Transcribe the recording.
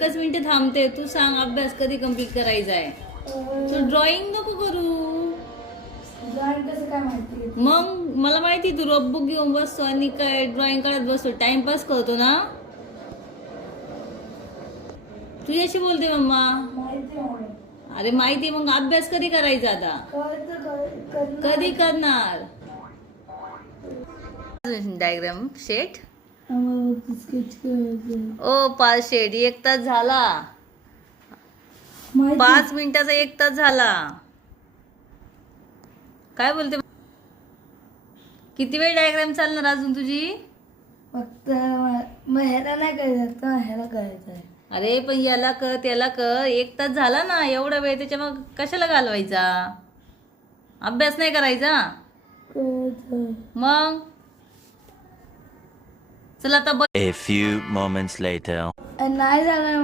एकच मिनिट थांबते. तू सांग अभ्यास कधी कंप्लीट करायचा आहे. तू ड्रॉइंग नको करू. कसं काय माहिती? मग मला माहिती तू रबुक घेऊन बसतो आणि काय ड्रॉइंग काढत बसतो, टाइमपास करतो ना. तुझ्याशी बोलते मम्मा. अरे माहिती, मग अभ्यास कधी करायचा आता? कधी करणार? डायग्राम शेट ओ पाच शेट 1 तास झाला. 5 मिनिटाचा 1 तास झाला. काय बोलते? किती वेळ डायग्राम चालणार अजून तुझी? फक्त मग ह्याला नाही करायचं, ह्याला करायचं आहे. अरे पण याला कर त्याला कर, 1 तास झाला ना. एवढा वेळ त्याच्या मग कशाला घालवायचा? अभ्यास नाही करायचा मग. चला आता A few moments later. नाही झालं.